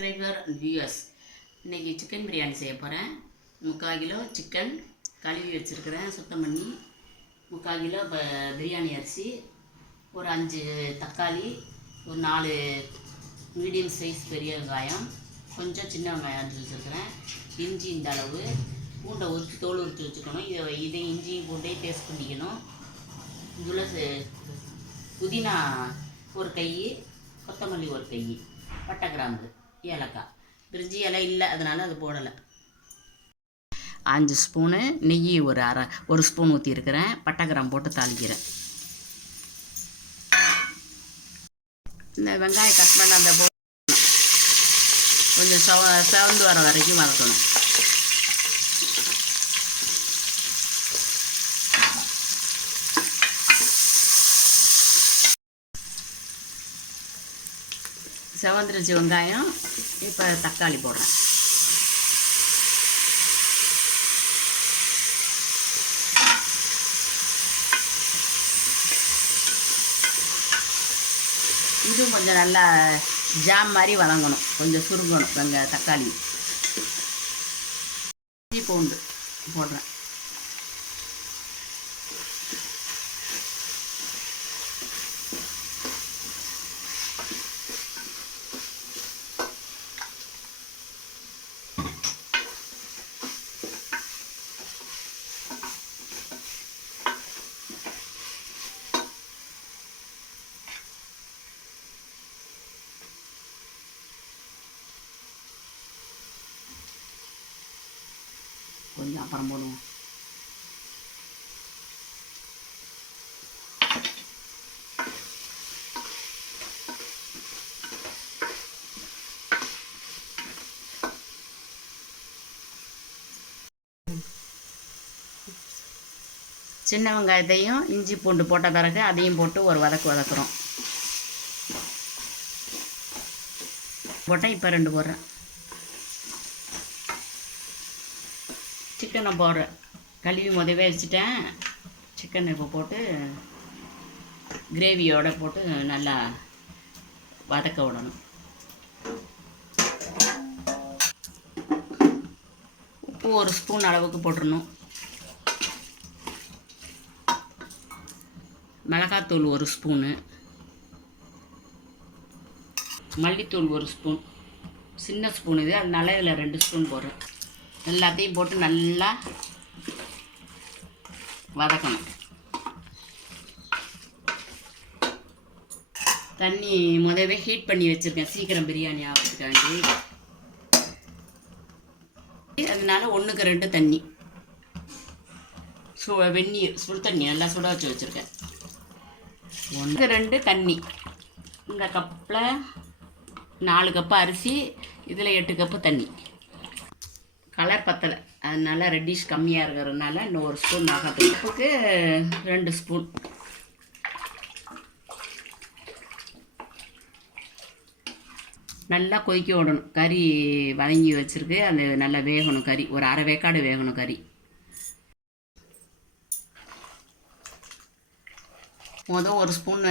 Subscriber and viewers, இன்றைக்கி chicken biryani செய்ய போகிறேன். 3/4 கிலோ சிக்கன் கழுவி வச்சுருக்கிறேன், சுத்தம் பண்ணி. 3/4 கிலோ பிரியாணி அரிசி, ஒரு 5 தக்காளி, ஒரு 4 மீடியம் சைஸ் பெரிய வெங்காயம், கொஞ்சம் சின்ன வெங்காயம் அரிஞ்சு வச்சுருக்கிறேன். இஞ்சி இந்த அளவு, பூண்டை தோல் உரித்து வச்சுக்கணும். இதை இஞ்சியும் பூண்டையும் பேஸ்ட் பண்ணிக்கணும். துளசி, புதினா ஒரு கை, கொத்தமல்லி ஒரு கை, பட்டை கிராம்பு, ஏலக்காய். பிரிஞ்சி இலை இல்லை, அதனால் அது போடலை. 5 ஸ்பூனு நெய், ஒரு ஸ்பூன் ஊற்றிருக்கிறேன். பட்டை கிராம்பு போட்டு தாளிக்கிறேன். இந்த வெங்காயம் கட் பண்ண அந்த கொஞ்சம் செவந்து வர வரைக்கும் வதக்கணும். செவந்துருச்சு வெங்காயம். இப்போ தக்காளி போடுறேன். இதுவும் கொஞ்சம் நல்லா ஜாம் மாதிரி வதங்கணும், கொஞ்சம் சுருங்கணும் தக்காளி. இஞ்சி பூண்டு போடுறேன். கொஞ்சம் அப்புறம் போடுவோம். சின்ன வெங்காயத்தையும் இஞ்சி பூண்டு போட்ட பிறகு அதையும் போட்டு ஒரு வதக்குறோம். போட்டேன். இப்போ 2 போடுறேன். சிக்கனை போடுறேன். கழுவி முதவே வச்சுட்டேன். சிக்கனை இப்போ போட்டு கிரேவியோடு போட்டு நல்லா வதக்க விடணும். உப்பு ஒரு ஸ்பூன் அளவுக்கு போட்டுடணும். மிளகாத்தூள் ஒரு ஸ்பூனு, மல்லித்தூள் ஒரு ஸ்பூன், சின்ன ஸ்பூன் இது, அதனால இதில் 2 ஸ்பூன் போடுறேன். எல்லாத்தையும் போட்டு நல்லா வதக்கணும். தண்ணி முதவே ஹீட் பண்ணி வச்சுருக்கேன், சீக்கிரம் பிரியாணி ஆகிறதுக்காண்டி. அதனால 1க்கு 2 தண்ணி, வெந்நீர், சுடு தண்ணி நல்லா சுட வச்சு வச்சுருக்கேன். 1க்கு 2 தண்ணி. இந்த கப்பில் 4 கப்பு அரிசி, இதில் 8 கப்பு தண்ணி. கலர் பத்தலை, அதனால ரெட்டிஷ் கம்மியாக இருக்கிறதுனால இன்னும் 1 ஸ்பூன் மிளகாத்தூள். உப்புக்கு 2 ஸ்பூன். நல்லா கொதிக்க விடணும். கறி வதங்கி வச்சுருக்கு, அது நல்லா வேகணும். கறி ஒரு அரை வேக்காடு வேகணும். கறி ஒரு ஸ்பூன்,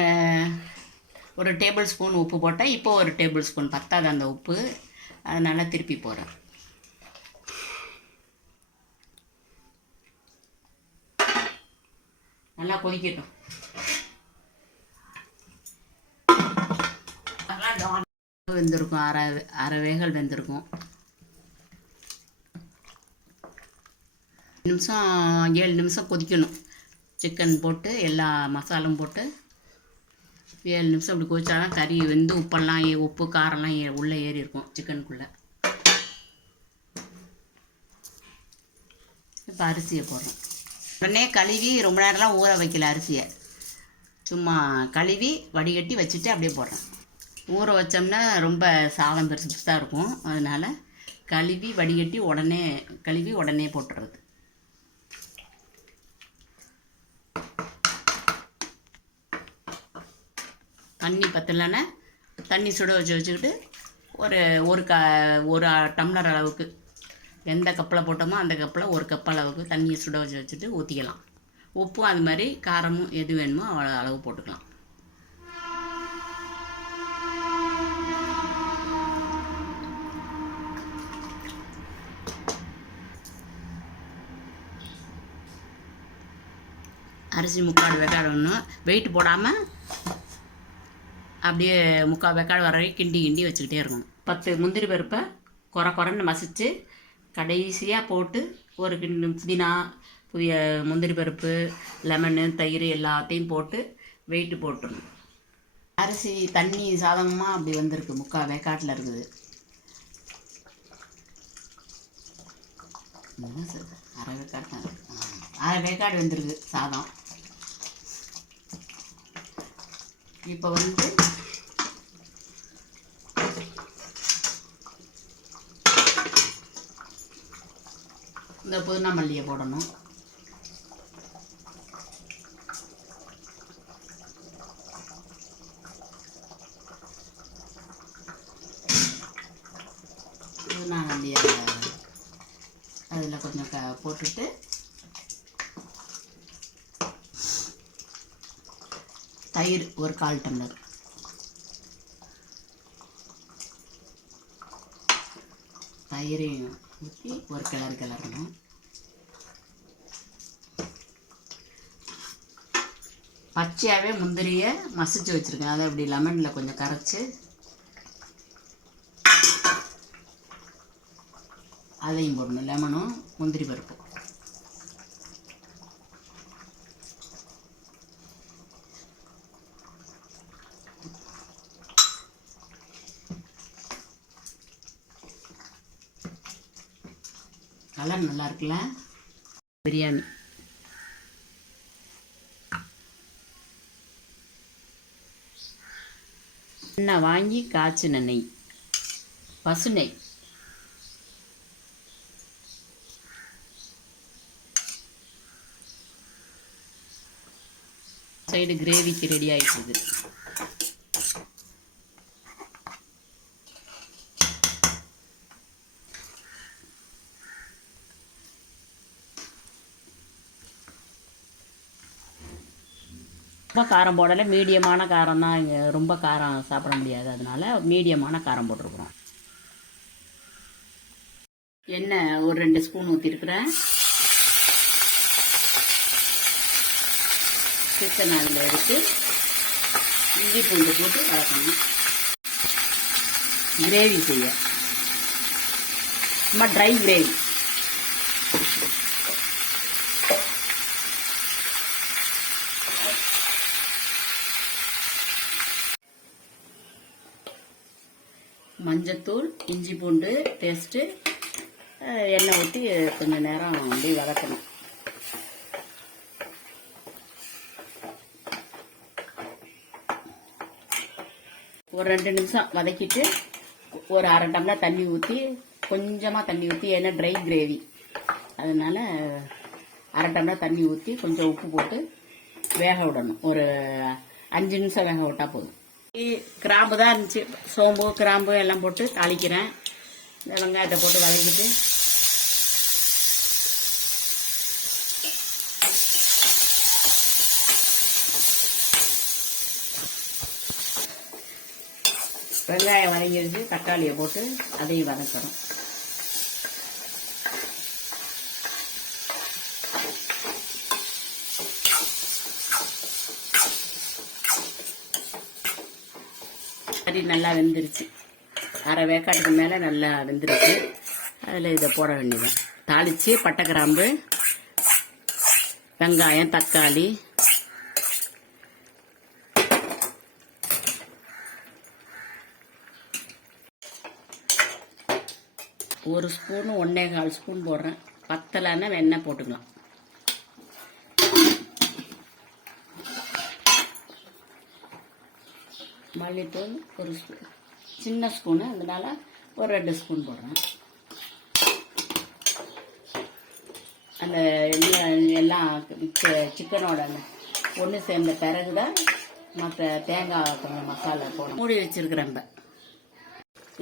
ஒரு டேபிள் ஸ்பூன் உப்பு போட்டேன். இப்போ ஒரு டேபிள் ஸ்பூன் பத்தாது அந்த உப்பு, அதனால் திருப்பி போடுறேன். நல்லா கொதிக்கட்டும். வெந்திருக்கும், அரை வேகல் வெந்திருக்கும். நிமிஷம் 7 நிமிஷம் கொதிக்கணும். சிக்கன் போட்டு எல்லா மசாலும் போட்டு 7 நிமிஷம் இப்படி கொதிச்சாதான் கறி வெந்து உப்பு காரம்லாம் உள்ளே ஏறி இருக்கும் சிக்கனுக்குள்ளே. இப்போ அரிசியை போடுறோம். உடனே கழுவி ரொம்ப நேரம்லாம் ஊற வைக்கல அரிசியை, சும்மா கழுவி வடிகட்டி வச்சுட்டு அப்படியே போடுறேன். ஊற வச்சோம்னா ரொம்ப சாதம் பெருசு பெருசாக இருக்கும், அதனால் கழுவி வடிகட்டி உடனே போட்டுறது. தண்ணி பத்தலைன்னா தண்ணி சுட வச்சுக்கிட்டு ஒரு டம்ளர் அளவுக்கு, எந்த கப்பில் போட்டோமோ அந்த கப்பில் 1 கப் அளவுக்கு தண்ணியை சுட வச்சுட்டு ஊற்றிக்கலாம். உப்பும் அது மாதிரி காரமும் எது வேணுமோ அவ்வளோ அளவு போட்டுக்கலாம். அரிசி 3/4 வேக்காடு வேணும். வெயிட் போடாமல் அப்படியே 3/4 வேக்காடு வர வரைக்கும் கிண்டி வச்சுக்கிட்டே இருக்கணும். 10 முந்திரி பருப்பை குறைன்னு மசித்து கடைசியாக போட்டு ஒரு புதினா முந்திரி பருப்பு லெமனு தயிர் எல்லாத்தையும் போட்டு வெயிட்டு போட்டுடணும். அரிசி தண்ணி சாதமாக அப்படி வந்திருக்கு, 3/4 வேக்காட்டில் இருக்குது. அரை வேக்காடு தான் இருக்குது. அரை வேக்காடு வந்துருக்கு சாதம். இப்போ வந்து இந்த புதினா மல்லியை போடணும். புதினா மல்லியை அதில் கொஞ்சம் போட்டுட்டு தயிர் ஒரு 1/4 டம்ளர், தயிரையும் ஊற்றி ஒரு கிளறணும். பச்சையாகவே முந்திரியை மசிச்சு வச்சுருக்கேன். அதை அப்படி லெமனில் கொஞ்சம் கரைச்சி அதையும் போடணும். லெமனும் முந்திரி பருப்பு. கலர் நல்லா இருக்குல்ல. பிரியாணி எண்ணெய் வாங்கி காய்ச்சின நெய், பசு நெய். சைடு கிரேவிக்கு ரெடி ஆகிடுது. ரொம்ப காரம் போடலை, மீடியமான காரம் தான். இங்கே ரொம்ப காரம் சாப்பிட முடியாது, அதனால மீடியமான காரம் போட்டிருக்குறோம். எண்ணெய் ஒரு 2 ஸ்பூன் ஊற்றிருக்கிறேன். சிக்கன் அதில் எடுத்து இஞ்சி பூண்டு போட்டு வளர்க்கணும். கிரேவி செய்ய சும்மா ட்ரை கிரேவி. மஞ்சத்தூள், இஞ்சி பூண்டு பேஸ்ட்டு, எண்ணெய் ஊற்றி கொஞ்சம் நேரம் அப்படியே வதக்கணும். ஒரு 2 நிமிஷம் வதக்கிட்டு ஒரு 1/2 டம்ளர் தண்ணி ஊற்றி, கொஞ்சமாக தண்ணி ஊற்றி, ஏன்னா ட்ரை கிரேவி அதனால 1/2 டம்ளர் தண்ணி ஊற்றி கொஞ்சம் உப்பு போட்டு வேக விடணும். ஒரு 5 நிமிஷம் வேக விட்டால் போதும். கிராம்பு தான் இருந்துச்சு, சோம்பு கிராம்பு எல்லாம் போட்டு தாளிக்கிறேன். இந்த வெங்காயத்தை போட்டு வதக்கிட்டு வெங்காயம் வதங்கிடுச்சு, தக்காளியை போட்டு அதையும் வதக்கணும். கறி நல்லா வெந்துருச்சு, அரை வேக்காட்டுக்கு மேலே நல்லா வெந்துருச்சு. அதில் இதை போட வேண்டியதான். தாளித்து பட்டை கிராம்பு, வெங்காயம், தக்காளி, ஒரு ஸ்பூனு 1/4 ஸ்பூன் போடுறேன். பத்தலைன்னா வெண்ணெய் போட்டுக்கலாம். மல்லித்தூள் ஒரு ஸ்பூன், சின்ன ஸ்பூனு, அதனால ஒரு 2 ஸ்பூன் போடுறேன். அந்த எல்லாம் சிக்கனோட ஒன்று சேர்ந்த பிறகு தான் மற்ற தேங்காய் கொஞ்சம் மசாலா போடணும். மூடி வச்சுருக்குறேன்.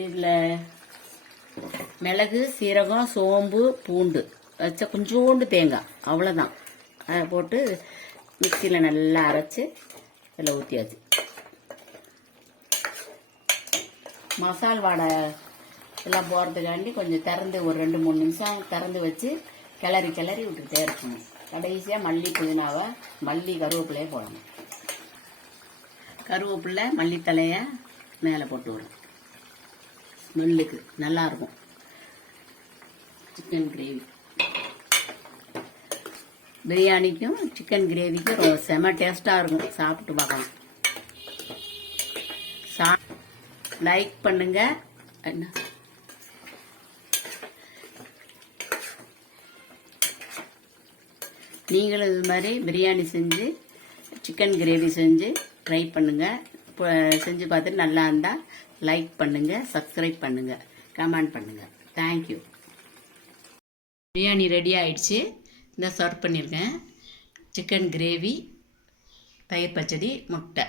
இதில் மிளகு, சீரகம், சோம்பு, பூண்டு வச்ச கொஞ்சோண்டு தேங்காய், அவ்வளோதான். அதை போட்டு மிக்சியில் நல்லா அரைச்சி இதில் ஊற்றியாச்சு. மசால் வாடை எல்லாம் போகிறதுக்காண்டி கொஞ்சம் திறந்து ஒரு 2-3 நிமிஷம் திறந்து வச்சு கிளறி விட்டுக்கிட்டே இருக்கணும். கடைசியாக மல்லி புதினாவை கருவேப்பிலையை போடணும். கருவேப்பிலை மல்லித்தலையை மேலே போட்டு விடும். ஸ்மெல்லுக்கு நல்லாயிருக்கும். சிக்கன் கிரேவி பிரியாணிக்கும் சிக்கன் கிரேவிக்கும் செம டேஸ்ட்டாக இருக்கும். சாப்பிட்டு பார்க்கலாம். லைக் பண்ணுங்க. என்ன நீங்களும் இது மாதிரி பிரியாணி செஞ்சு சிக்கன் கிரேவி செஞ்சு ட்ரை பண்ணுங்கள். இப்போ செஞ்சு பார்த்துட்டு நல்லா இருந்தால் லைக் பண்ணுங்கள், சப்ஸ்கிரைப் பண்ணுங்கள், கமெண்ட் பண்ணுங்கள். தேங்க்யூ. பிரியாணி ரெடி ஆயிடுச்சு. இந்த சர்வ் பண்ணியிருக்கேன். சிக்கன் கிரேவி, தயிர் பச்சடி, முட்டை.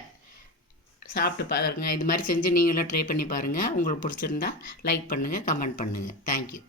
சாப்பிட்டு பாருங்கள். இது மாதிரி செஞ்சு நீங்களும் ட்ரை பண்ணி பாருங்கள். உங்களுக்கு பிடிச்சிருந்தா லைக் பண்ணுங்கள், கமெண்ட் பண்ணுங்கள். தேங்க்யூ.